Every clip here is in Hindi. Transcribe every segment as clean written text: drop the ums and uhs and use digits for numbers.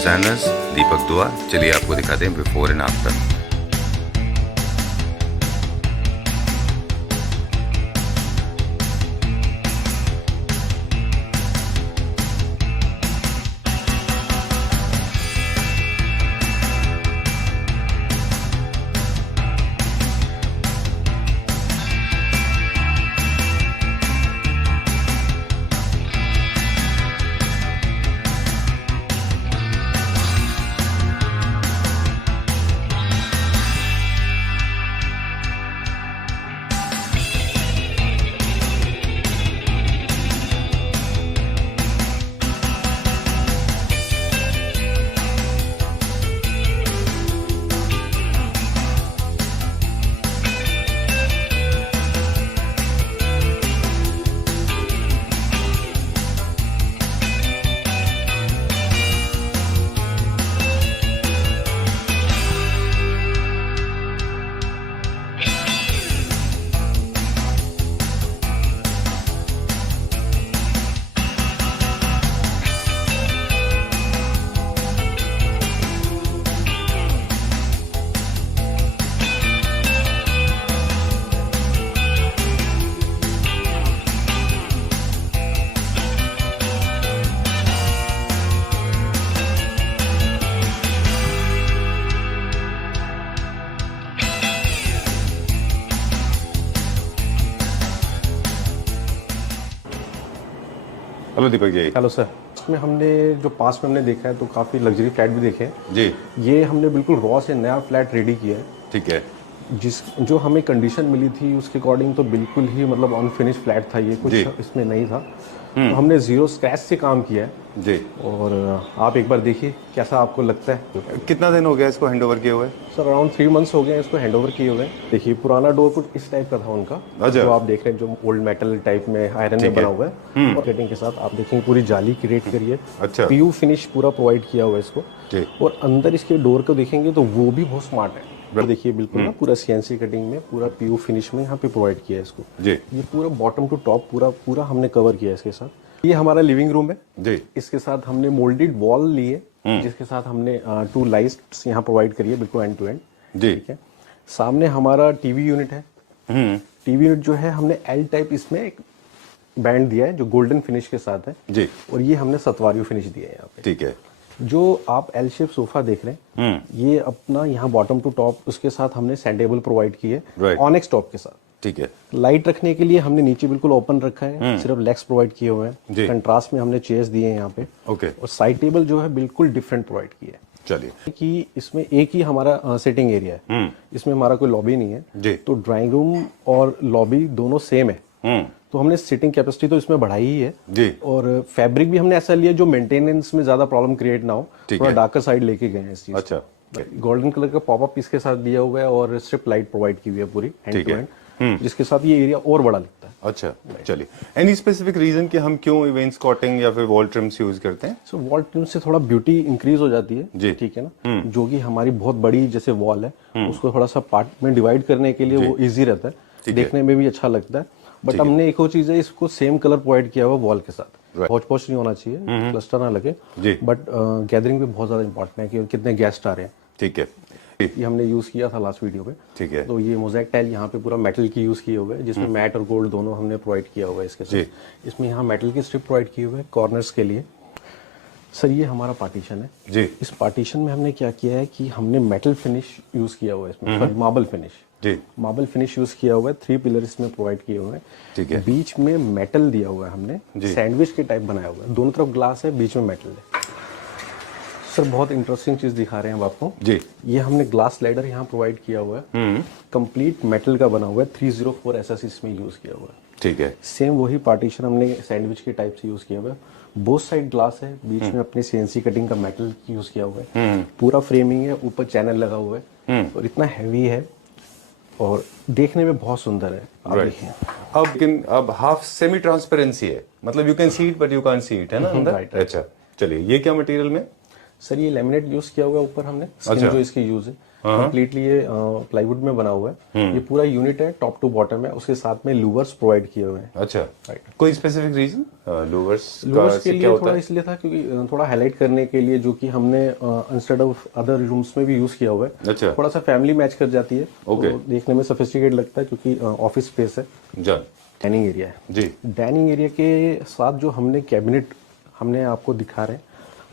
डिजाइनर्स दीपक दुआ। चलिए आपको दिखाते हैं before and after. Hello Deepak ji. Hello sir. इसमें हमने जो पास में हमने देखा है तो काफ़ी लग्जरी फ्लैट भी देखे हैं जी। ये हमने बिल्कुल रॉ से नया फ्लैट रेडी किया है। ठीक है। जो हमें कंडीशन मिली थी उसके अकॉर्डिंग तो बिल्कुल ही मतलब अनफिनिश फ्लैट था ये, कुछ इसमें नहीं था। तो हमने जीरो स्क्रैच से काम किया है जी। और आप एक बार देखिए कैसा आपको लगता है। कितना दिन हो गया इसको हैंड ओवर किए हुए? सर अराउंड 3 मंथ्स हो गए हैं इसको हैंड ओवर किए हुए। देखिए पुराना डोर कुछ इस टाइप का था उनका, जो आप देख रहे हैं, जो ओल्ड मेटल टाइप में आयरन में बना हुआ है और कटिंग के साथ आप देखेंगे पूरी जाली क्रिएट करिए। अच्छा। पीयू फिनिश पूरा प्रोवाइड किया हुआ है इसको जी। और अंदर इसके डोर को देखेंगे तो वो भी बहुत स्मार्ट है। देखिए बिल्कुल ना पूरा सीएनसी कटिंग में पूरा पीयू फिनिश में यहाँ पे प्रोवाइड किया है इसको जी। ये पूरा बॉटम टू टॉप पूरा हमने कवर किया है इसके साथ। ये हमारा लिविंग रूम है जी। इसके साथ हमने मोल्डेड वॉल लिए जिसके साथ हमने 2 लाइट्स यहाँ प्रोवाइड करी है बिल्कुल एंड टू एंड जी। ठीक है। सामने हमारा टीवी यूनिट है। टीवी यूनिट जो है हमने एल टाइप इसमें एक बैंड दिया है जो गोल्डन फिनिश के साथ है जी। और ये हमने सतवारियो फिनिश दिया है यहाँ पे। ठीक है। जो आप एल शेप सोफा देख रहे हैं ये अपना यहाँ बॉटम टू टॉप उसके साथ हमने सैंडेबल प्रोवाइड की है ऑनेक्स टॉप के साथ। ठीक है। लाइट रखने के लिए हमने नीचे बिल्कुल ओपन रखा है, सिर्फ लेग्स प्रोवाइड किए हुए हैं। कंट्रास्ट में हमने चेयर्स दिए हैं यहाँ पे। ओके। और साइड टेबल जो है बिल्कुल डिफरेंट प्रोवाइड किया है। चलिए कि इसमें एक ही हमारा सिटिंग एरिया है, इसमें हमारा कोई लॉबी नहीं है जी। तो ड्राइंग रूम और लॉबी दोनों सेम है तो हमने सिटिंग कैपेसिटी तो इसमें बढ़ाई ही है जी। और फैब्रिक भी हमने ऐसा लिया जो मेंटेनेंस में ज्यादा प्रॉब्लम क्रिएट ना हो, थोड़ा डार्कर साइड लेके गए हैं इस चीज। अच्छा। गोल्डन कलर का पॉपअप इसके साथ दिया हुआ है और स्ट्रिप लाइट प्रोवाइड की हुई है पूरी एंड टू एंड, जिसके साथ ये एरिया और बड़ा लगता है। अच्छा चलिए, एनी स्पेसिफिक रीजन कि हम क्यों इवेंट स्कॉटिंग या फिर वॉल ट्रिम्स यूज करते हैं? सो वॉल ट्रिम से थोड़ा ब्यूटी इंक्रीज हो जाती है जी। ठीक है ना, जो कि हमारी बहुत बड़ी जैसे वॉल है उसको थोड़ा सा पार्ट में डिवाइड करने के लिए वो इजी रहता है, देखने में भी अच्छा लगता है। बट हमने एक और चीज है, इसको सेम कलर प्रोवाइड किया हुआ वॉल के साथ, हौच पौच नहीं होना चाहिए, क्लस्टर ना लगे जी। बट गैदरिंग भी बहुत ज्यादा इंपॉर्टेंट है कि कितने गेस्ट आ रहे हैं। ठीक है। ये हमने यूज किया था लास्ट वीडियो पे। ठीक है। तो ये मोज़ेक टाइल यहाँ पे पूरा मेटल की यूज किए हुए है जिसमें मैट और गोल्ड दोनों हमने प्रोवाइड किया हुआ है इसके साथ। इसमें यहाँ मेटल की स्ट्रिप प्रोवाइड किए हुए है कॉर्नर्स के लिए। सर ये हमारा पार्टीशन है जी। इस पार्टीशन में हमने क्या किया है कि हमने मेटल फिनिश यूज किया हुआ है इसमें, सॉरी मार्बल फिनिश जी। मार्बल फिनिश यूज किया हुआ है, 3 पिलर इसमें प्रोवाइड किए हुए हैं। ठीक है। बीच में मेटल दिया हुआ है हमने, सैंडविच के टाइप बनाया हुआ है, दोनों तरफ ग्लास है, बीच में मेटल है। सर बहुत इंटरेस्टिंग चीज दिखा रहे हैं हम आपको जी। ये हमने ग्लास स्लाइडर यहाँ प्रोवाइड किया हुआ है, कंप्लीट मेटल का बना हुआ है, 304 एसएस इसमें यूज किया हुआ है। ठीक है। सेम वही पार्टीशन हमने सैंडविच के टाइप से यूज किया हुआ है, बोथ साइड ग्लास है, बीच में अपने सीएनसी कटिंग का मेटल यूज किया हुआ है, पूरा फ्रेमिंग है, ऊपर चैनल लगा हुआ है और इतना हैवी है और देखने में बहुत सुंदर है। आप देखिए अब हाफ सेमी ट्रांसपेरेंसी है, मतलब you can see it but you can't see it, है ना अंदर? अच्छा चलिए, ये क्या मटेरियल में? सर ये लेमिनेट यूज किया हुआ है ऊपर हमने, स्किन जो इसकी यूज है कंप्लीटली ये प्लाईवुड में बना हुआ है। ये पूरा यूनिट है टॉप टू बॉटम है, उसके साथ में लूवर्स प्रोवाइड किए हुए हैं। अच्छा, कोई स्पेसिफिक रीजन लूवर्स के लिए थोड़ा इसलिए था क्योंकि थोड़ा हाईलाइट करने के लिए, जो कि हमने इंस्टेड ऑफ अदर रूम्स में भी यूज किया हुआ है। अच्छा, थोड़ा सा फैमिली मैच कर जाती है, तो देखने में सोफिस्टिकेट लगता है क्योंकि ऑफिस स्पेस है। डाइनिंग एरिया है जी। डाइनिंग एरिया के साथ जो हमने कैबिनेट हमने आपको दिखा रहे हैं,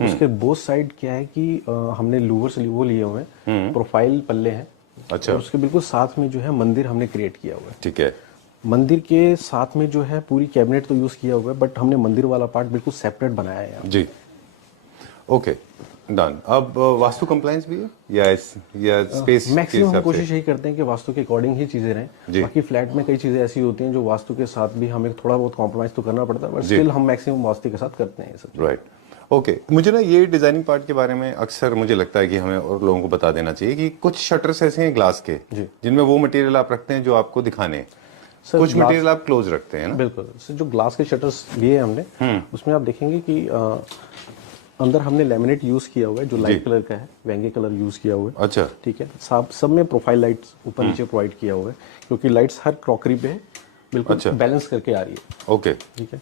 उसके बोथ साइड क्या है कि हमने लूवर्स वो लिए हुए हैं, प्रोफाइल पल्ले हैं। अच्छा, और उसके बिल्कुल साथ में जो है मंदिर हमने क्रिएट किया हुआ है। ठीक है, मंदिर के साथ में जो है पूरी कैबिनेट तो यूज किया हुआ है, बट हमने मंदिर वाला पार्ट बिल्कुल सेपरेट बनाया है जी। Okay, done. अब वास्तु कंप्लायंस भी है या स्पेस? मैक्सिमम हम कोशिश यही करते हैं कि वास्तु के अकॉर्डिंग ही चीजें रहें। बाकी फ्लैट में कई चीजें ऐसी होती हैं जो वास्तु के साथ भी हमें थोड़ा बहुत कॉम्प्रोमाइज तो करना पड़ता है, बट स्टिल हम मैक्सिमम वास्तु के साथ करते हैं ये सब। Right, okay. मुझे ना ये डिजाइनिंग पार्ट के बारे में अक्सर मुझे लगता है कि हमें और लोगों को बता देना चाहिए कि कुछ शटर्स ऐसे हैं ग्लास के जिनमें वो मटेरियल आप रखते हैं जो आपको दिखाने हैं, कुछ मटेरियल आप क्लोज रखते हैं ना? बिल्कुल। सर जो ग्लास के शटर्स लिए हमने, उसमें आप देखेंगे कि अंदर हमने लेमिनेट यूज किया हुआ है जो लाइट कलर का है, वेंगे कलर यूज किया हुआ है। अच्छा, ठीक है। सब में प्रोफाइल लाइट्स ऊपर नीचे प्रोवाइड किया हुआ है, क्योंकि लाइट्स हर क्रॉकरी पे है, बिल्कुल बैलेंस करके आ रही है। ओके, ठीक है।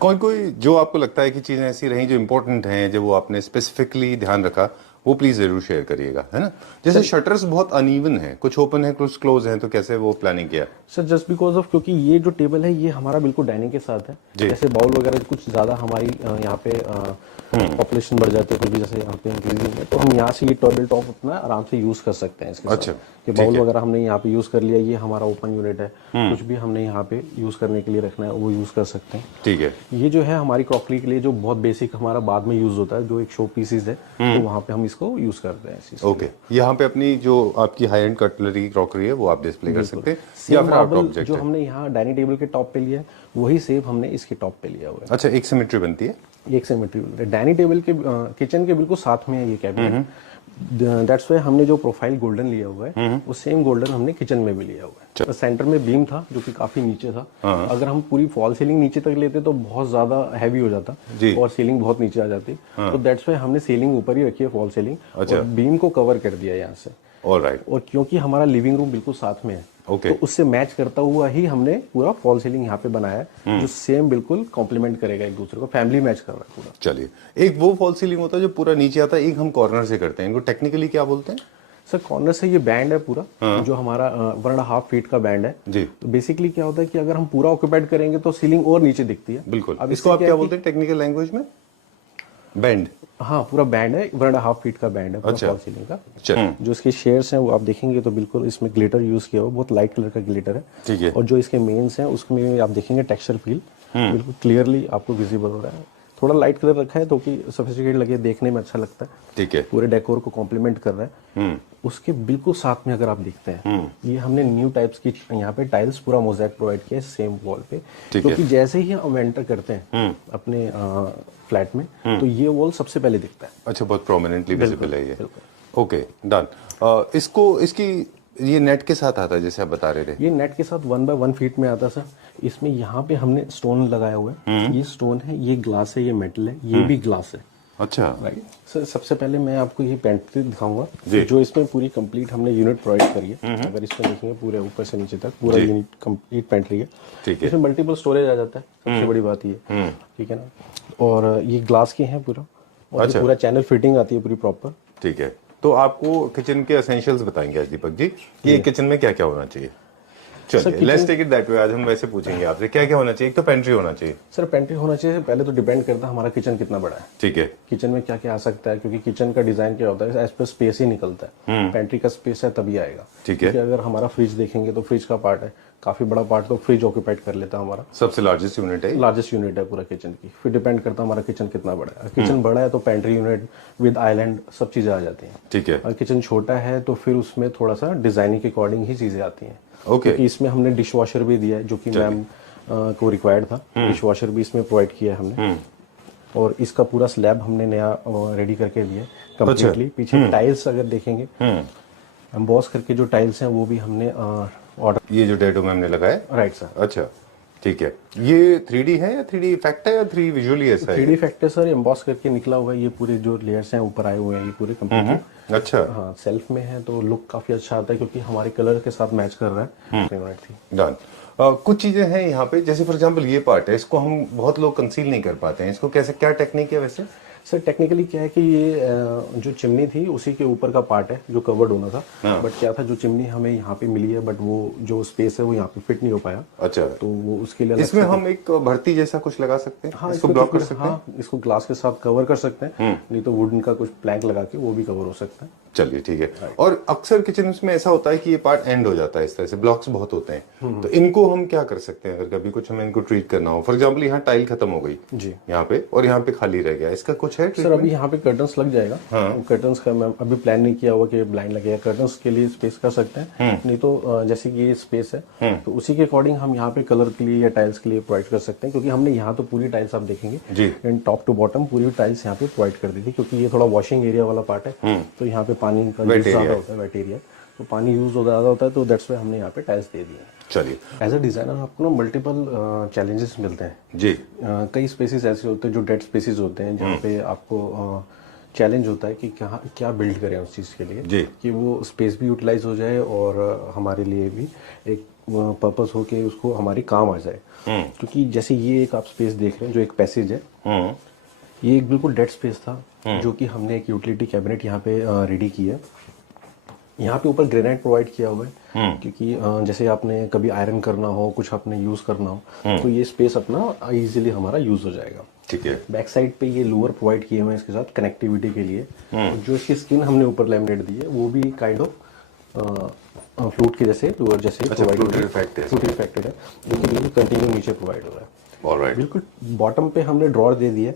कोई जो आपको लगता है कि चीजें ऐसी रही जो इंपॉर्टेंट हैं, जो वो आपने स्पेसिफिकली ध्यान रखा, वो प्लीज जरूर शेयर करिएगा, है ना? जैसे शटर्स बहुत अनइवन है, कुछ ओपन है कुछ क्लोज है, तो कैसे वो प्लानिंग किया? सर जस्ट बिकॉज ऑफ, क्योंकि ये जो टेबल है ये हमारा बिल्कुल डाइनिंग के साथ है। जैसे बाउल वगैरह कुछ ज्यादा हमारी यहाँ पे पॉपुलेशन बढ़ जाती है, कुछ भी जैसे यहाँ पे इंक्रीजिंग है, तो हम यहाँ से ये टेबल टॉप अपना आराम से यूज कर सकते हैं इसके अच्छा, कि बाउल वगैरह हमने यहाँ पे यूज कर लिया, ये हमारा ओपन यूनिट है, कुछ भी हमने यहाँ पे यूज करने के लिए रखना है वो यूज कर सकते हैं। ठीक है। ये जो है हमारी क्रॉकरी के लिए जो बहुत बेसिक हमारा बाद में यूज होता है, जो एक शो पीसेज है, तो वहाँ पे हम इसको यूज करते हैं। ओके, यहाँ पे अपनी जो आपकी हाई एंड कटलरी क्रॉकरी है वो आप डिस्प्ले कर सकते हैं, या फिर आउट ऑब्जेक्ट जो हमने यहाँ डाइनिंग टेबल के टॉप पे लिया है वही सेम हमने इसके टॉप पे लिया हुआ है। अच्छा, एक सिमेट्री बनती है, एक सिमेट्री डाइनिंग टेबल के किचन के बिल्कुल साथ में है ये कैबिनेट। दैट्स वाई हमने जो प्रोफाइल गोल्डन लिया हुआ है वो सेम गोल्डन हमने किचन में भी लिया हुआ है। तो सेंटर में बीम था जो कि काफी नीचे था, अगर हम पूरी फॉल सीलिंग नीचे तक लेते तो बहुत ज्यादा हैवी हो जाता और सीलिंग बहुत नीचे आ जाती। तो दैट्स वाई हमने सीलिंग ऊपर ही रखी है, फॉल सीलिंग, और बीम को कवर कर दिया यहाँ से। ऑलराइट। और क्योंकि हमारा लिविंग रूम बिल्कुल साथ में है, तो उससे मैच करता हुआ ही हमने पूरा फॉल सीलिंग यहाँ पे बनाया है, जो सेम बिल्कुल कॉम्प्लीमेंट करेगा एक दूसरे को, फैमिली मैच कर रहा है पूरा। चलिए, एक वो फॉल सीलिंग होता है जो पूरा नीचे आता है, एक हम कॉर्नर से करते हैं, इनको टेक्निकली क्या बोलते हैं? सर कॉर्नर से ये बैंड है पूरा, जो हमारा 1.5 फीट का बैंड है जी। तो बेसिकली क्या होता है कि अगर हम पूरा ऑक्यूपाइड करेंगे तो सीलिंग और नीचे दिखती है। बिल्कुल। अब इसको आप क्या बोलते हैं टेक्निकल लैंग्वेज में? बैंड। हाँ, पूरा बैंड है, 1.5 फीट का बैंड है पूरा फॉल सीलिंग का। जो इसके शेयर्स हैं वो आप देखेंगे तो बिल्कुल इसमें ग्लिटर यूज किया हुआ, बहुत लाइट कलर का ग्लिटर है। ठीक है। और जो इसके मेन्स हैं उसमें आप देखेंगे टेक्सचर फील बिल्कुल क्लियरली आपको विजिबल हो रहा है। थोड़ा लाइट कलर रखा है तो कि सोफिस्टिकेट लगे, देखने में अच्छा लगता है। ठीक है। पूरे डेकोर को कॉम्प्लीमेंट कर रहा है। उसके बिल्कुल साथ में अगर आप देखते हैं, ये हमने न्यू टाइप्स की यहाँ पे टाइल्स पूरा मोज़ेक प्रोवाइड किया है सेम वॉल पे, क्योंकि जैसे ही हम एंटर करते हैं अपने फ्लैट में तो ये वॉल सबसे पहले दिखता है। अच्छा, बहुत प्रोमिनेंटली विजिबल है ये। Okay, done. इसकी ये नेट के साथ आता है जैसे आप बता रहे थे? ये नेट के साथ 1 बाय 1 फीट में आता सर। इसमें यहाँ पे हमने स्टोन लगाया हुआ है, ये स्टोन है, ये ग्लास है, ये मेटल है, ये भी ग्लास है। अच्छा, राइट सर। सबसे पहले मैं आपको ये पेंट्री दिखाऊंगा जो इसमें पूरी कंप्लीट हमने यूनिट प्रोवाइड करी है। अगर इसमें देखेंगे पूरे ऊपर से नीचे तक पूरा यूनिट कंप्लीट पेंट्री है। ठीक है। इसमें मल्टीपल स्टोरेज आ जाता है, सबसे बड़ी बात ये, ठीक है ना। और ये ग्लास के हैं पूरा, और अच्छा। पूरा चैनल फिटिंग आती है पूरी प्रॉपर। ठीक है। तो आपको किचन के एसेंशियल्स बताएंगे आज दीपक जी कि किचन में क्या क्या होना चाहिए। चलिए, let's take it that way. आज हम वैसे पूछेंगे आपसे क्या क्या होना चाहिए। एक तो पेंट्री होना चाहिए। सर पेंट्री होना चाहिए, पहले तो डिपेंड करता है हमारा किचन कितना बड़ा है। ठीक है। किचन में क्या क्या आ सकता है, क्योंकि किचन का डिजाइन क्या होता है, एज पर स्पेस ही निकलता है। पेंट्री का स्पेस है तभी आएगा। ठीक है। अगर हमारा फ्रिज देखेंगे तो फ्रिज का पार्ट है, काफी बड़ा पार्ट तो फ्रिज ऑक्यूपाइड कर लेता है हमारा, सबसे लार्जेस्ट यूनिट है, लार्जेस्ट यूनिट है पूरा किचन की। फिर डिपेंड करता है हमारा किचन कितना बड़ा है। किचन बड़ा है तो पेंट्री यूनिट विद आइलैंड सब चीजें आ जाती हैं। ठीक है। और किचन छोटा है तो फिर उसमें थोड़ा सा डिजाइनिंग के अकॉर्डिंग ही चीजें आती हैं। ओके। इसमें हमने डिश वॉशर भी दिया है जो कि मैम को रिक्वायर्ड था, डिश वॉशर भी इसमें प्रोवाइड किया है हमने। और इसका पूरा स्लैब हमने नया रेडी करके दिया कंप्लीटली। पीछे टाइल्स अगर देखेंगे, एम्बॉस करके जो टाइल्स हैं वो भी हमने ऑर्डर। ये जो टैटू में हमने लगाया, राइट सर। अच्छा, ठीक है, ये 3D है या 3D इफेक्ट है या 3D विजुअली ऐसा है? 3D इफेक्ट है सर, एम्बॉस करके निकला हुआ है, ये पूरे जो लेयर्स हैं ऊपर आए हुए हैं ये पूरे कंप्लीट। अच्छा। हाँ, सेल्फ में है तो लुक काफी अच्छा आता है क्योंकि हमारे कलर के साथ मैच कर रहा है। डन। कुछ चीजें हैं यहाँ पे, जैसे फॉर एग्जांपल ये पार्ट है, इसको हम बहुत लोग कंसील नहीं कर पाते हैं, इसको कैसे, क्या टेक्निक है वैसे? सर टेक्निकली क्या है कि ये जो चिमनी थी उसी के ऊपर का पार्ट है जो कवर्ड होना था। बट क्या था, जो चिमनी हमें यहाँ पे मिली है बट वो जो स्पेस है वो यहाँ पे फिट नहीं हो पाया। अच्छा, तो वो उसके लिए इसमें हम एक भर्ती जैसा कुछ लगा सकते हैं? हाँ, इसको ब्लॉक कर सकते हैं? हाँ, इसको ग्लास के साथ कवर कर सकते हैं, नहीं तो वुडन का कुछ प्लैंक लगा के वो भी कवर हो सकता है। चलिए ठीक है। और अक्सर किचन में ऐसा होता है कि ये पार्ट एंड हो जाता है, इस तरह से ब्लॉक्स बहुत होते हैं, तो इनको हम क्या कर सकते हैं अगर कभी कुछ हमें इनको ट्रीट करना हो? फॉर एग्जांपल यहाँ टाइल खत्म हो गई जी यहाँ पे और यहाँ पे खाली रह गया, इसका कुछ है सर? अभी यहाँ पे कर्टन्स लग जाएगा। कर्टन्स का मैं अभी प्लान नहीं किया हुआ कि ब्लाइंड लगेगा, कर्टन्स के लिए स्पेस कर सकते हैं, नहीं तो जैसे कि ये स्पेस है तो उसी के अकॉर्डिंग हम यहाँ पे कलर के लिए या टाइल्स के लिए प्रोवाइड कर सकते हैं, क्योंकि हमने यहाँ तो पूरी टाइल्स आप देखेंगे एंड टॉप टू बॉटम पूरी टाइल्स यहाँ पे प्रोवाइड कर दी थी, क्योंकि ये थोड़ा वॉशिंग एरिया वाला पार्ट है तो यहाँ पे पानी का यूज ज्यादा होता है, वेट एरिया, तो पानी यूज ज्यादा होता है, तो दैट्स वाई हमने यहाँ पे टाइल्स दे दिए। चलिए, एज अ डिजाइनर आपको ना मल्टीपल चैलेंजेस मिलते हैं जी। कई स्पेसेस ऐसे होते हैं जो डेड स्पेसेस होते हैं जहाँ पे आपको चैलेंज होता है कि क्या बिल्ड करें उस चीज़ के लिए जी। कि वो स्पेस भी यूटिलाइज हो जाए और हमारे लिए भी एक पर्पस हो के उसको हमारी काम आ जाए। क्योंकि जैसे ये एक आप स्पेस देख रहे हैं जो एक पैसेज है, ये एक बिल्कुल डेड स्पेस था जो कि हमने एक यूटिलिटी कैबिनेट यहाँ पे रेडी की है। यहाँ पे ऊपर ग्रेनाइट प्रोवाइड किया हुआ है क्योंकि जैसे आपने कभी आयरन करना हो, कुछ आपने यूज करना हो तो ये स्पेस अपना इजीली हमारा यूज हो जाएगा। ठीक है। बैक साइड पे ये लोअर प्रोवाइड किए हुए हैं इसके साथ कनेक्टिविटी के लिए। जो इसकी स्किन हमने ऊपर लैमिनेट दी है वो भी काइंड ऑफ फ्लूट के जैसे लोअर जैसे फ्लूटेड इफेक्टेड है जो कि बिल्कुल कंटिन्यू नीचे प्रोवाइड हो रहा है। ऑलराइट। बिल्कुल बॉटम पे हमने ड्रॉर दे दिया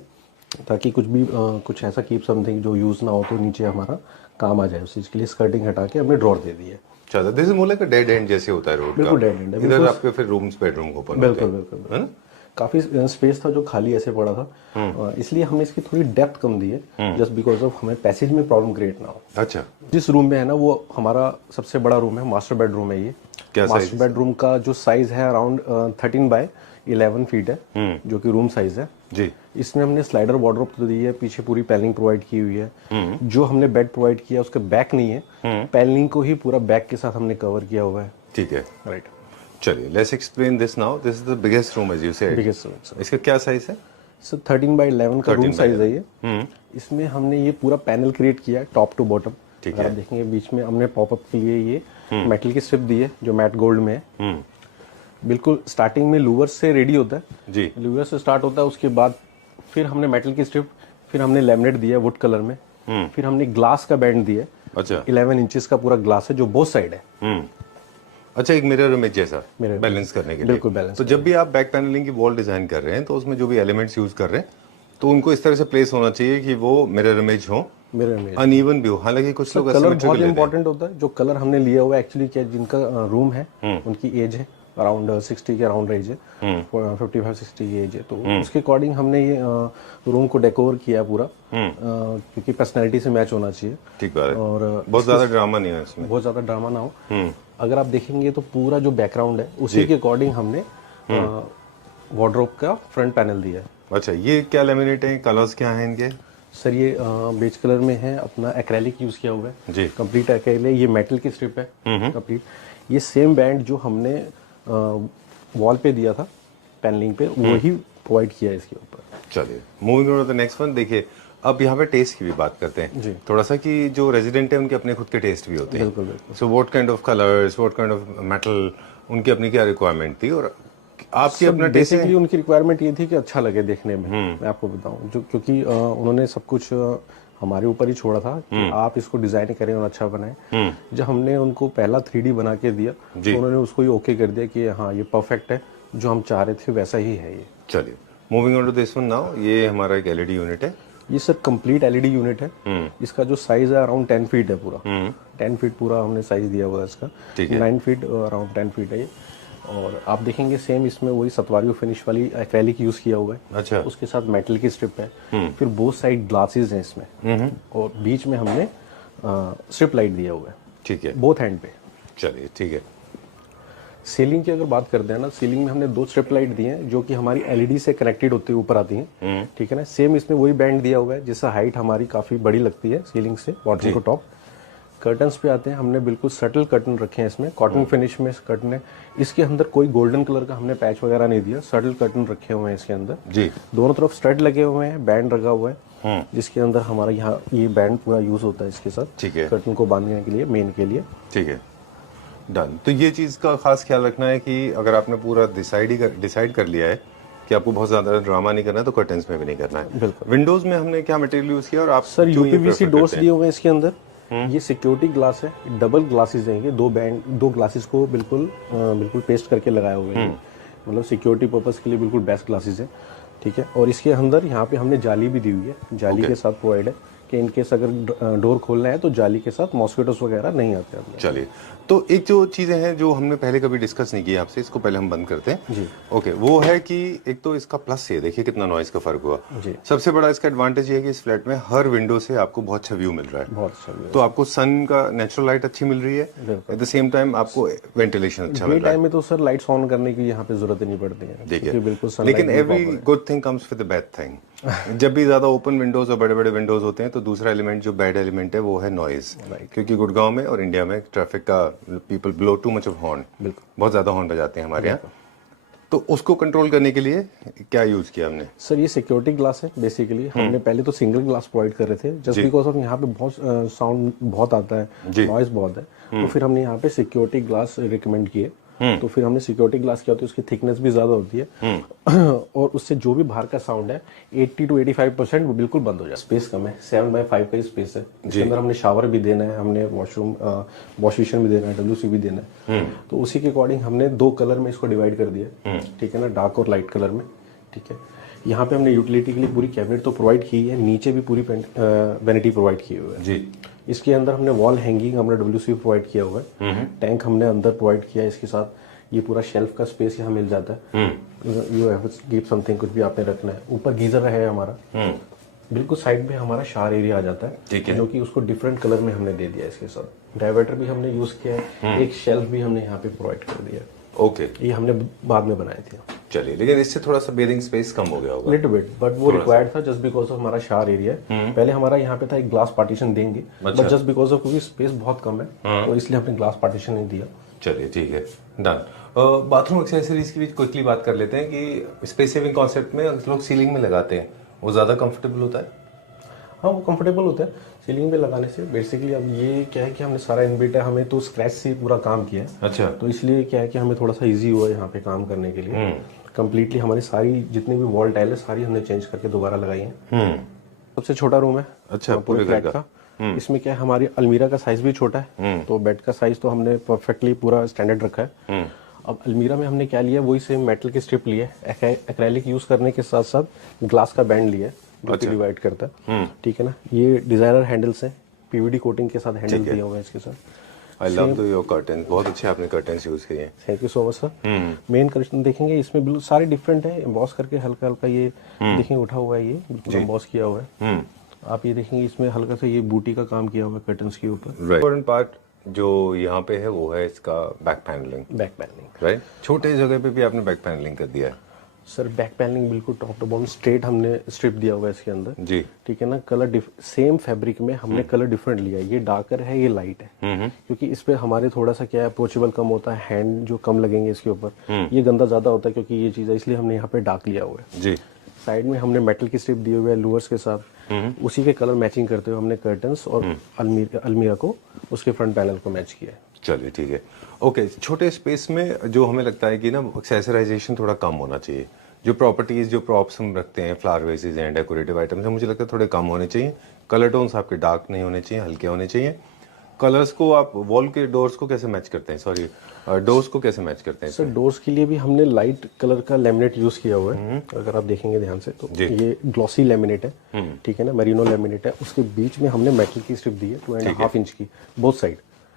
ताकि कुछ भी कुछ ऐसा कीप समथिंग जो यूज ना हो तो नीचे हमारा काम आ जाए, उस चीज के लिए स्कर्टिंग हटा के हमने ड्रॉर दे दिया। अच्छा, this is more like a dead and जैसे होता है रोड का। बिल्कुल डेड एंड है। इधर आपके फिर रूम्स बेडरूम ओपन बिल्कुल बिल्कुल काफी स्पेस था जो खाली ऐसे पड़ा था, इसलिए हमने इसकी थोड़ी डेप्थ कम दी है जस्ट बिकॉज ऑफ हमें पैसेज में प्रॉब्लम क्रिएट ना हो। अच्छा, जिस रूम में है ना वो हमारा सबसे बड़ा रूम है, मास्टर बेडरूम है ये। क्या मास्टर बेडरूम का जो साइज है अराउंड 13 बाय 11 फीट है जो कि रूम साइज है जी। इसमें हमने स्लाइडर वार्डरोब तो दी है, पीछे पूरी पैनलिंग प्रोवाइड की हुई है। जो हमने बेड प्रोवाइड किया उसके बैक नहीं है, पैनलिंग को ही पूरा बैक के साथ हमने कवर किया हुआ है। ठीक है, राइट। चलिए, let's explain this now. This is the biggest room as you said. Biggest room. इसका क्या साइज है? सर 13 बाय 11 का रूम साइज है ये। इसमें हमने ये पूरा पैनल क्रिएट किया है टॉप टू बॉटम। ठीक है। आप देखेंगे बीच में हमने पॉपअप के लिए ये मेटल की स्ट्रिप दी है जो मैट गोल्ड में है। बिल्कुल स्टार्टिंग में लूवर से रेडी होता है जी। लूवर से स्टार्ट होता है, उसके बाद फिर हमने मेटल की स्ट्रिप, फिर हमने लैमिनेट दिया वुड कलर में, फिर हमने ग्लास का बैंड दिया। अच्छा, 11 इंचेस का पूरा ग्लास है जो बोथ साइड है। अच्छा, एक मिरर इमेज जैसा बैलेंस करने के लिए। बिल्कुल बैलेंस। तो जब भी आप बैक पैनलिंग की वॉल डिजाइन कर रहे हैं तो उसमें जो भी एलिमेंट्स यूज कर रहे हैं तो उनको इस तरह से प्लेस होना चाहिए कि वो मिरर इमेज हो, मिरर इमेज अनइवन भी हो। हालांकि कुछ लोग कलर बहुत इंपॉर्टेंट होता है। जो कलर हमने लिया हुआ है एक्चुअली क्या, जिनका रूम है उनकी एज है अराउंड 60 के अराउंड एज है, 55-60 की एज है, तो उसके अकॉर्डिंग हमने ये रूम को डेकोर किया पूरा क्योंकि पर्सनैलिटी से मैच होना चाहिए। ठीक बात है। और बहुत ज्यादा ड्रामा नहीं है इसमें, बहुत ज्यादा ड्रामा ना हो। अगर आप देखेंगे तो पूरा जो बैकग्राउंड है उसी के अकॉर्डिंग हमने वार्डरोब का फ्रंट पैनल दिया है। अच्छा, ये क्या लेमिनेट है, कलर्स क्या हैं इनके? सर ये बेज कलर में है, अपना एक्रेलिक यूज किया हुआ है जी। Complete acrylic. ये मेटल की स्ट्रिप है कंप्लीट। ये सेम बैंड जो हमने वॉल पे दिया था पैनलिंग पे वही प्रोवाइड किया है इसके ऊपर। चलिए, moving on to the next one. देखिए, अब यहाँ पे टेस्ट की भी बात करते हैं जी। थोड़ा सा कि जो रेजिडेंट है उनके अपने खुद के टेस्ट भी होते हैं। बिल्कुल बिल्कुल। So what kind of colours, what kind of metal, उनकी अपनी क्या रिक्वायरमेंट थी और आपकी अपना टेस्ट है? बेसिकली उनकी रिक्वायरमेंट ये थी कि अच्छा लगे देखने में। मैं आपको बताऊं जो क्योंकि उन्होंने सब कुछ हमारे ऊपर ही छोड़ा था कि आप इसको डिजाइन करें और अच्छा बनाएं। जब हमने उनको पहला 3D बना के दिया तो उन्होंने उसको ही ओके कर दिया कि हाँ ये परफेक्ट है, जो हम चाह रहे थे वैसा ही है ये। चलिए, moving on to this one now. ये हमारा एक एलईडी यूनिट है। ये सर कंप्लीट एलईडी यूनिट है। इसका जो साइज है अराउंड 10 फीट है पूरा। 10 फीट पूरा हमने साइज दिया हुआ है इसका। 9 फीट अराउंड 10 फीट है ये। और आप देखेंगे सेम इसमें वही सतवारियो फिनिश वाली एक्रेलिक यूज किया हुआ है। अच्छा। उसके साथ मेटल की स्ट्रिप है, फिर बोथ साइड ग्लासेस हैं इसमें, और बीच में हमने स्ट्रिप लाइट दिया हुआ है। ठीक है, बोथ हैंड पे। चलिए ठीक है। सीलिंग की अगर बात करते हैं ना, सीलिंग में हमने 2 स्ट्रिप लाइट दी हैं जो कि हमारी एलईडी से कनेक्टेड होते हुए ऊपर आती हैं, ठीक है ना। सेम इसमें वही बैंड दिया हुआ है जिससे हाइट हमारी काफी बड़ी लगती है सीलिंग से बॉटम टू टॉप। कर्टन्स पे आते हैं, हमने बिल्कुल सटल कर्टन रखे हैं इसमें, कॉटन फिनिश में कर्टन है। इसके अंदर कोई गोल्डन कलर का हमने पैच वगैरह नहीं दिया, सटल कर्टन रखे हुए हैं इसके अंदर जी। दोनों तरफ स्टड लगे हुए हैं, बैंड लगा हुआ है जिसके अंदर हमारा यहाँ ये बैंड पूरा यूज होता है इसके साथ, ठीक है, कर्टन को बांधने के लिए, मेन के लिए। ठीक है, डन। तो ये चीज का खास ख्याल रखना है कि अगर आपने पूरा डिसाइड कर लिया है कि आपको बहुत ज्यादा ड्रामा नहीं करना है तो कर्टन्स में भी नहीं करना है। विंडोज में हमने क्या मटेरियल यूज किया और आप सर यूपीवीसी डोर्स दिए हुए हैं इसके अंदर। ये सिक्योरिटी ग्लास है, डबल ग्लासेस हैं, ये 2 ग्लासेस को बिल्कुल पेस्ट करके लगाए हुए हैं, मतलब सिक्योरिटी पर्पस के लिए बिल्कुल बेस्ट ग्लासेस है, ठीक है। और इसके अंदर यहाँ पे हमने जाली भी दी हुई है, जाली के साथ प्रोवाइड है कि इनकेस अगर डोर खोलना है तो जाली के साथ मॉस्किटोस वगैरह नहीं आते हैं। चलिए, तो एक जो चीजें हैं जो हमने पहले कभी डिस्कस नहीं की आपसे, इसको पहले हम बंद करते हैं जी। ओके, वो है कि एक तो इसका प्लस ये देखिए कितना नॉइज का फर्क हुआ जी। सबसे बड़ा इसका एडवांटेज ये है कि इस फ्लैट में हर विंडो से आपको बहुत अच्छा व्यू मिल रहा है, बहुत अच्छा व्यू, तो आपको सन का नेचुरल लाइट अच्छी मिल रही है, एट द सेम टाइम आपको वेंटिलेशन अच्छा मिल रहा है। टाइम में तो सर लाइट्स ऑन करने की यहाँ पे जरूरत ही नहीं पड़ती है, देखिए बिल्कुल। लेकिन every good thing comes with a bad thing. जब भी ज्यादा ओपन विंडोज और बड़े बड़े विंडोज होते हैं तो दूसरा एलिमेंट जो बैड एलिमेंट है वो है नॉइज, क्योंकि गुड़गांव में और इंडिया में ट्रैफिक का people blow too much of horn, बहुत ज्यादा हॉर्न बजाते हैं हमारे यहाँ, तो उसको कंट्रोल करने के लिए क्या यूज किया हमने? सर ये सिक्योरिटी ग्लास है बेसिकली। हमने पहले तो सिंगल ग्लास प्रोवाइड कर रहे थे जस्ट बिकॉज ऑफ यहाँ पे बहुत साउंड बहुत आता है, नॉइज बहुत है, तो फिर हमने यहाँ पे सिक्योरिटी ग्लास रिकमेंड किए। तो फिर हमने सिक्योरिटी ग्लास किया तो उसकी थिकनेस भी ज्यादा होती है और उससे जो भी बाहर का साउंड है 80 to 85% वो बिल्कुल बंद हो जाए। स्पेस कम है, 7x5 का स्पेस है, इसके अंदर हमने शावर भी देना है, हमने वॉशरूम वॉश बेसिन भी देना है, WC भी देना है, तो उसी के अकॉर्डिंग हमने 2 कलर में इसको डिवाइड कर दिया, ठीक है ना, डार्क और लाइट कलर में, ठीक है। यहाँ पे हमने यूटिलिटी के लिए पूरी कैबिनेट तो प्रोवाइड की है, नीचे भी पूरी वैनिटी प्रोवाइड की हुई है जी। इसके अंदर हमने वॉल हैंगिंग हमने WC प्रोवाइड किया हुआ है, टैंक हमने अंदर प्रोवाइड किया है, इसके साथ ये पूरा शेल्फ का स्पेस यहाँ मिल जाता है, you have to keep something, कुछ भी आपने रखना है। ऊपर गीजर है हमारा, बिल्कुल साइड में हमारा शावर एरिया आ जाता है, जो कि उसको डिफरेंट कलर में हमने दे दिया। इसके साथ डाइवर्टर भी हमने यूज किया है, एक शेल्फ भी हमने यहाँ पे प्रोवाइड कर दिया। ओके, ये हमने बाद में बनाए थे। चलिए, लेकिन इससे थोड़ा सा बेरिंग स्पेस कम हो गया होगा लिटिल बिट, बट वो रिक्वायर्ड था जस्ट बिकॉज ऑफ हमारा शावर एरिया है। पहले हमारा यहाँ पे था एक ग्लास पार्टीशन देंगे, बट जस्ट बिकॉज ऑफ क्योंकि स्पेस बहुत कम है तो इसलिए हमने ग्लास पार्टीशन नहीं दिया। चलिए ठीक है, डन। बाथरूम एक्सेसरीज की भी क्विकली बात कर लेते हैं कि स्पेस सेविंग कॉन्सेप्ट में लोग सीलिंग में लगाते हैं, वो ज्यादा कंफर्टेबल होता है? हाँ, वो कंफर्टेबल होता है सीलिंग पे लगाने से। बेसिकली अब ये क्या है कि हमने सारा इनबिल्ट है, हमें तो स्क्रैच से पूरा काम किया है, अच्छा, तो इसलिए क्या है कि हमें थोड़ा सा इजी हुआ है यहाँ पे काम करने के लिए। कंप्लीटली हमारी सारी जितनी भी वॉल टाइल है सारी हमने चेंज करके दोबारा लगाई है। सबसे छोटा रूम है, अच्छा, पूरे फ्लैट का। इसमें क्या है, हमारी अलमीरा का साइज भी छोटा है, तो बेड का साइज तो हमने परफेक्टली पूरा स्टैंडर्ड रखा है। अब अलमीरा में हमने क्या लिया, वही सेम मेटल की स्ट्रिप ली है, एक्रेलिक यूज करने के साथ साथ ग्लास का बैंड लिया है जो कि डिवाइड करता है, ठीक है ना। ये डिजाइनर हैंडल्स हैं, PVD कोटिंग के साथ हैंडल दिया हुआ है इसके साथ। I love the your curtain, बहुत अच्छे आपने कर्टन्स यूज किए हैं, thank you so much sir. Main curtain देखेंगे इसमें बिल्कुल सारे डिफरेंट है, एम्बॉस करके हल्का हल्का ये देखेंगे उठा हुआ है, ये बिल्कुल एम्बॉस किया हुआ है। आप ये देखेंगे इसमें हल्का सा ये बूटी का काम किया हुआ है कर्टन्स के ऊपर। इम्पोर्टेंट पार्ट जो यहाँ पे है वो है इसका बैक पैनलिंग, राइट। छोटे जगह पे भी आपने बैक पैनलिंग कर दिया है सर। बैक पैनलिंग बिल्कुल टॉप टू बॉटम स्ट्रेट हमने स्ट्रिप दिया हुआ है इसके अंदर जी, ठीक है ना। कलर सेम फैब्रिक में हमने कलर डिफरेंट लिया है, ये डार्कर है, ये लाइट है, क्योंकि इस पे हमारे थोड़ा सा क्या है अप्रोचेबल कम होता है, हैंड जो कम लगेंगे इसके ऊपर, ये गंदा ज्यादा होता है क्योंकि ये चीज है, इसलिए हमने यहाँ पे डार्क लिया हुआ है जी। साइड में हमने मेटल की स्ट्रिप दिए हुए है लूवर्स के साथ, उसी के कलर मैचिंग करते हुए हमने कर्टन्स और अलमीरा को उसके फ्रंट पैनल को मैच किया है। चलिए ठीक है, ओके। छोटे स्पेस में जो हमें लगता है कि ना एक्सेसराइजेशन थोड़ा कम होना चाहिए, जो प्रॉपर्टीज जो प्रॉप्स हम रखते हैं, फ्लावर वेसेस एंड डेकोरेटिव आइटम्स, मुझे लगता है थोड़े कम होने चाहिए। कलर टोन्स आपके डार्क नहीं होने चाहिए, हल्के होने चाहिए। कलर्स को आप वॉल के डोर्स को कैसे मैच करते हैं, सॉरी डोर्स को कैसे मैच करते हैं? सर डोर्स के लिए भी हमने लाइट कलर का लेमिनेट यूज किया हुआ है, अगर आप देखेंगे ध्यान से तो ये ग्लॉसी लेमिनेट है, ठीक है ना, मेरिनो लेमिनेट है। उसके बीच में हमने मेटल की स्ट्रिप दी है 2.5 इंच की बोथ साइड।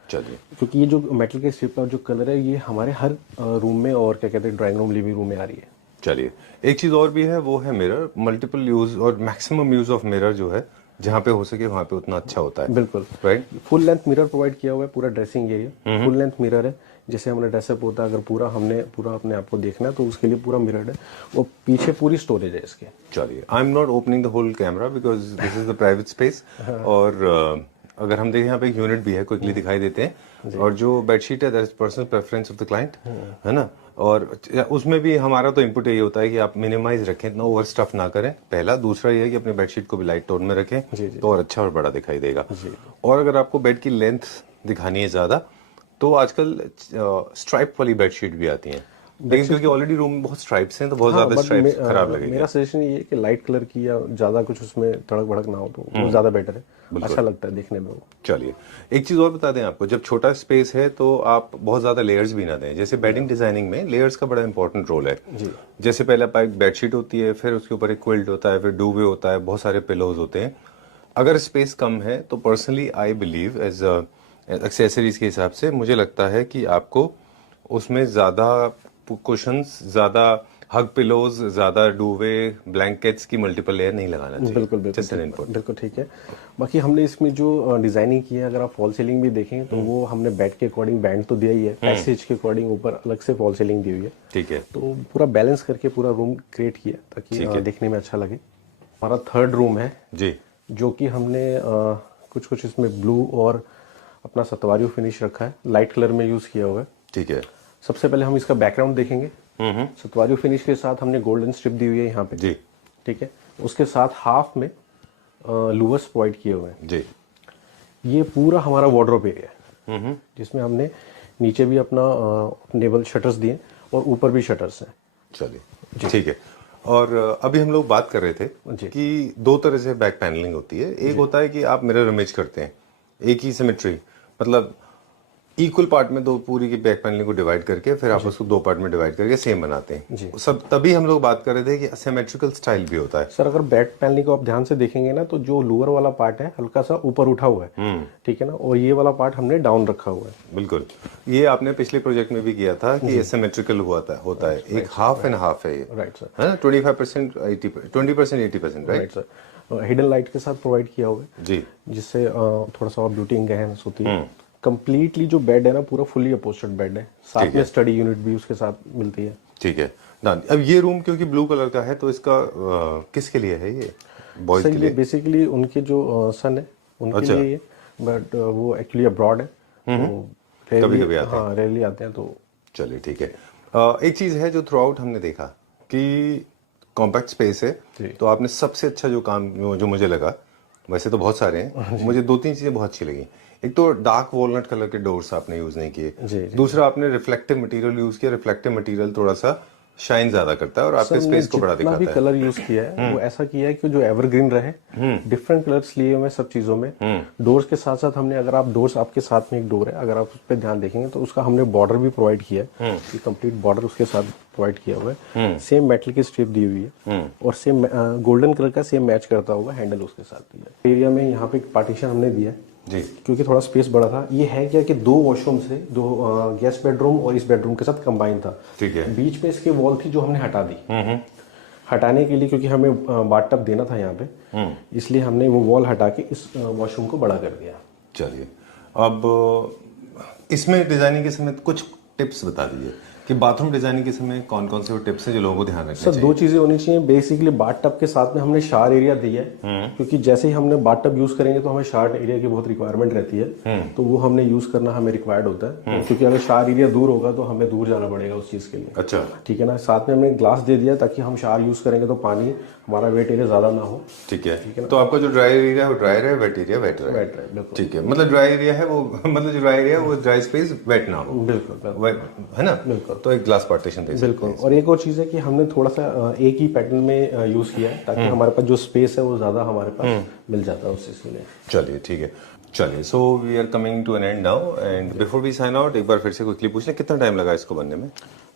चलिए, क्योंकि ये जो मेटल के स्ट्रिप का जो कलर है ये हमारे हर रूम में और क्या कहते हैं ड्राइंग रूम लिविंग रूम में आ रही है। चलिए, एक चीज और भी है, वो है मिरर। मल्टीपल यूज और मैक्सिमम यूज ऑफ मिरर जो है, जहाँ पे हो सके वहाँ पे उतना अच्छा होता है। बिल्कुल right. Full length mirror provide किया हुआ है, पूरा dressing area full length mirror है। जैसे हमारा ड्रेसअप होता है, अगर पूरा अपने आप को देखना है तो उसके लिए पूरा मिरर्ड है, और पीछे पूरी स्टोरेज है इसके। चलिए, I am not opening the hole camera because this is the private space. और अगर हम देखें यहाँ पे एक यूनिट भी है, क्विकली दिखाई देते हैं। और जो बेडशीट है that is personal preference of the client, है ना। और उसमें भी हमारा तो इनपुट यही होता है कि आप मिनिमाइज रखें, इतना ओवर स्टफ ना करें। पहला, दूसरा ये है कि अपने बेडशीट को भी लाइट टोन में रखें तो और अच्छा और बड़ा दिखाई देगा। और अगर आपको बेड की लेंथ दिखानी है ज्यादा, तो आजकल स्ट्राइप वाली बेडशीट भी आती हैं, लेकिन क्योंकि ऑलरेडी रूम में बहुत स्ट्राइप्स हैं तो बहुत ज्यादा स्ट्राइप्स खराब लगेंगे। मेरा सजेशन ये है कि लाइट कलर की या ज्यादा कुछ उसमें तड़क भड़क ना हो तो वो ज्यादा बेटर है, अच्छा लगता है देखने में वो। चलिए, एक चीज और बता दें आपको, जब छोटा स्पेस है तो आप बहुत ज्यादा लेयर्स भी ना दें। जैसे बेडिंग डिजाइनिंग में लेयर्स का बड़ा इंपॉर्टेंट रोल है। जैसे पहले आप एक बेडशीट होती है, फिर उसके ऊपर एक क्विल्ट होता है, फिर डूवे होता है, बहुत सारे पिलोज होते हैं। अगर स्पेस कम है तो personally I believe as accessories के हिसाब से मुझे लगता है कि आपको उसमें ज्यादा कुशंस, ज्यादा हग पिलोज, ज्यादा डूवे, ब्लैंकेट्स की मल्टीपल लेयर नहीं लगाना चाहिए। बिल्कुल बिल्कुल ठीक है। बाकी हमने इसमें जो डिजाइनिंग की है, अगर आप फॉल सीलिंग भी देखें तो वो हमने बेड के अकॉर्डिंग बैंड तो दिया ही है, पैसेज के अकॉर्डिंग ऊपर अलग से फॉल सीलिंग दी हुई है। ठीक है, तो पूरा बैलेंस करके पूरा रूम क्रिएट किया ताकि देखने में अच्छा लगे। हमारा थर्ड रूम है जी, जो कि हमने कुछ इसमें ब्लू और अपना सतवारियो फिनिश रखा है, लाइट कलर में यूज किया हुआ है। ठीक है। सबसे पहले हम इसका बैकग्राउंड देखेंगे। सतवारियो फिनिश के साथ हमने गोल्डन स्ट्रिप दी हुई है यहाँ पे। जी, ठीक है। उसके साथ हाफ में लूवर्स प्रोवाइड किए हुए हैं। जी। ये पूरा हमारा वार्डरोब एरिया है, जिसमें हमने नीचे भी अपना नेबल शटर्स दिए और ऊपर भी शटर्स हैं। चलिए, ठीक है। और अभी हम लोग बात कर रहे थे कि दो तरह से बैक पैनलिंग होती है। एक होता है कि आप मिरर इमेज करते हैं, एक ही सिमेट्री, मतलब इक्वल पार्ट में दो पूरी की बैक पैनलिंग को डिवाइड करके फिर आप उसको दो पार्ट में डिवाइड करके सेम बनाते हैं सब। तभी हम लोग बात कर रहे थे कि सिमेट्रिकल स्टाइल भी होता है। सर, अगर बैक पैनलिंग को आप ध्यान से देखेंगे ना तो जो लोअर वाला पार्ट है हल्का सा ऊपर उठा हुआ है, ठीक है ना, और ये वाला पार्ट हमने डाउन रखा हुआ है। बिल्कुल, ये आपने पिछले प्रोजेक्ट में भी किया था कि सिमेट्रिकल होता है। एक हाफ एंड हाफ है ये, राइट सर, है ना, 25% 20% 80%, राइट सर। हिडन लाइट के साथ प्रोवाइड किया हुआ है जी, जिससे थोड़ा सा और ब्यूटी एनहांस होती है। कंप्लीटली जो बेड है ना पूरा फुली अपहोल्स्टर्ड बेड है, साथ में स्टडी यूनिट भी उसके साथ मिलती है। ठीक है। अब ये रूम क्योंकि ब्लू कलर का है तो इसका किसके लिए है ये? बॉयज के लिए? बेसिकली उनके जो सन है उनके लिए ये, बट वो एक्चुअली अब्रॉड है तो कभी कभी आते हैं। हाँ, रेयरली आते हैं तो। चलिए, ठीक है। एक चीज है जो थ्रू आउट हमने देखा कि कॉम्पैक्ट स्पेस है, तो आपने सबसे अच्छा जो काम जो मुझे लगा, वैसे तो बहुत सारे हैं, मुझे दो तीन चीजें बहुत अच्छी लगी। एक तो डार्क वॉलनट कलर के डोर्स आपने यूज नहीं किए। दूसरा, आपने रिफ्लेक्टिव मटेरियल यूज किया। रिफ्लेक्टिव मटेरियल थोड़ा सा शाइन ज्यादा करता है और आपके स्पेस को बड़ा दिखाता भी है। कलर यूज किया है वो ऐसा किया है कि जो एवरग्रीन रहे, डिफरेंट कलर्स लिए हुए सब चीजों में। डोर्स के साथ साथ हमने, अगर आप डोर्स, आपके साथ में एक डोर है, अगर आप उस पर ध्यान देखेंगे तो उसका हमने बॉर्डर भी प्रोवाइड किया है, कि कंप्लीट बॉर्डर उसके साथ प्रोवाइड किया हुआ है। सेम मेटल की स्ट्रिप दी हुई है और सेम गोल्डन कलर का सेम मैच करता हुआ हैंडल उसके साथ दिया है। एरिया में यहाँ पे एक पार्टीशन हमने दिया है जी, क्योंकि थोड़ा स्पेस बड़ा था। ये है क्या कि दो वॉशरूम से, दो गेस्ट बेडरूम और इस बेडरूम के साथ कंबाइन था। ठीक है। बीच में इसकी वॉल थी जो हमने हटा दी। हटाने के लिए, क्योंकि हमें बाथटब देना था यहाँ पे, इसलिए हमने वो वॉल हटा के इस वॉशरूम को बड़ा कर दिया। चलिए, अब इसमें डिजाइनिंग के समय कुछ टिप्स बता दीजिए कि बाथरूम डिजाइनिंग के समय कौन कौन से वो टिप्स हैं जो लोगों को ध्यान रखना चाहिए। सर, दो चीजें होनी चाहिए। बेसिकली बाथटब के साथ में हमने शावर एरिया दिया है, क्योंकि जैसे ही हमने बाथटब यूज करेंगे तो हमें शावर एरिया की बहुत रिक्वायरमेंट रहती है, तो वो हमने यूज करना हमें रिक्वायर्ड होता है, क्योंकि अगर शावर एरिया दूर होगा तो हमें दूर जाना पड़ेगा उस चीज के लिए। अच्छा, ठीक है ना। साथ में हमने ग्लास दे दिया ताकि हम शावर यूज करेंगे तो पानी हमारा वेट एरिया ज्यादा ना हो। ठीक है। तो आपका जो ड्राई एरिया है वो ड्राई रहे, वेट एरिया वेट रहे। ठीक है, मतलब ड्राई एरिया है वो, मतलब जो ड्राई एरिया है वो ड्राई स्पेस वेट ना हो। बिल्कुल, है ना। बिल्कुल, तो एक ग्लास पार्टीशन दे सकते हैं। बिल्कुल। और एक और चीज है कि हमने थोड़ा सा एक ही पैटर्न में यूज किया है ताकि हमारे पास जो स्पेस है वो ज्यादा हमारे पास मिल जाता है उस चीज के लिए। चलिए, ठीक है। चलिए, so we are coming to an end now and before we sign out, एक बार फिर से क्विकली पूछ लें कितना टाइम लगा इसको बनने में?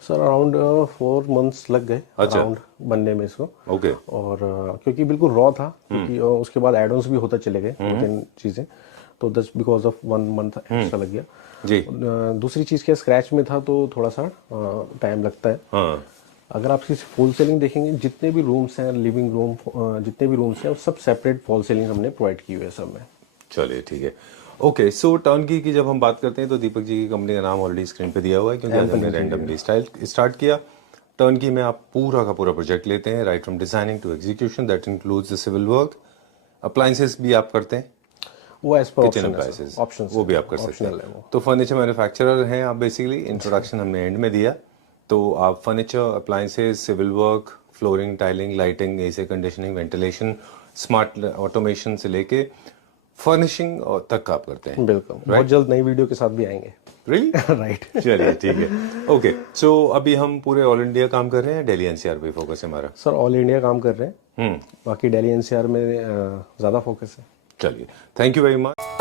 सर, अराउंड 4 months लग गए अराउंड बनने में इसको। ओके। और क्योंकि बिल्कुल रॉ था, क्योंकि उसके बाद एड ऑन्स भी होता चले गए, 2-3 चीजें, तो दस बिकॉज ऑफ 1 month एक्स्ट्रा लग गया जी। दूसरी चीज क्या, स्क्रैच में था तो थोड़ा सा टाइम लगता है। हाँ। अगर आप इसकी फॉल सीलिंग देखेंगे, जितने भी रूम्स हैं, लिविंग रूम जितने भी रूम्स हैं, सब सेपरेट फॉल सीलिंग हमने प्रोवाइड की हुई है सब में। चलिए, ठीक है। ओके, सो टर्नकी की जब हम बात करते हैं तो दीपक जी की कंपनी का नाम ऑलरेडी स्क्रीन पे दिया हुआ है, क्योंकि आज हमने रैंडमली स्टार्ट किया। टर्नकी में आप पूरा का पूरा प्रोजेक्ट लेते हैं, right from designing to execution, that includes the civil work. Appliances भी आप करते हैं, वो एज पर किचन अप्लायंसेस वो भी आप कर सकते हैं। तो फर्नीचर मैन्युफैक्चरर हैं आप बेसिकली। इंट्रोडक्शन हमने एंड में दिया, तो आप furniture, appliances, civil work, flooring, tiling, lighting, AC conditioning, ventilation, smart automation से लेके फर्निशिंग तक आप करते हैं। बिल्कुल, बहुत जल्द नई वीडियो के साथ भी आएंगे। रियली? राइट। चलिए ठीक है। ओके, सो अभी हम पूरे ऑल इंडिया काम कर रहे हैं, दिल्ली एनसीआर पे फोकस है हमारा? सर ऑल इंडिया काम कर रहे हैं, बाकी दिल्ली एनसीआर में ज्यादा फोकस है। चलिए, थैंक यू वेरी मच।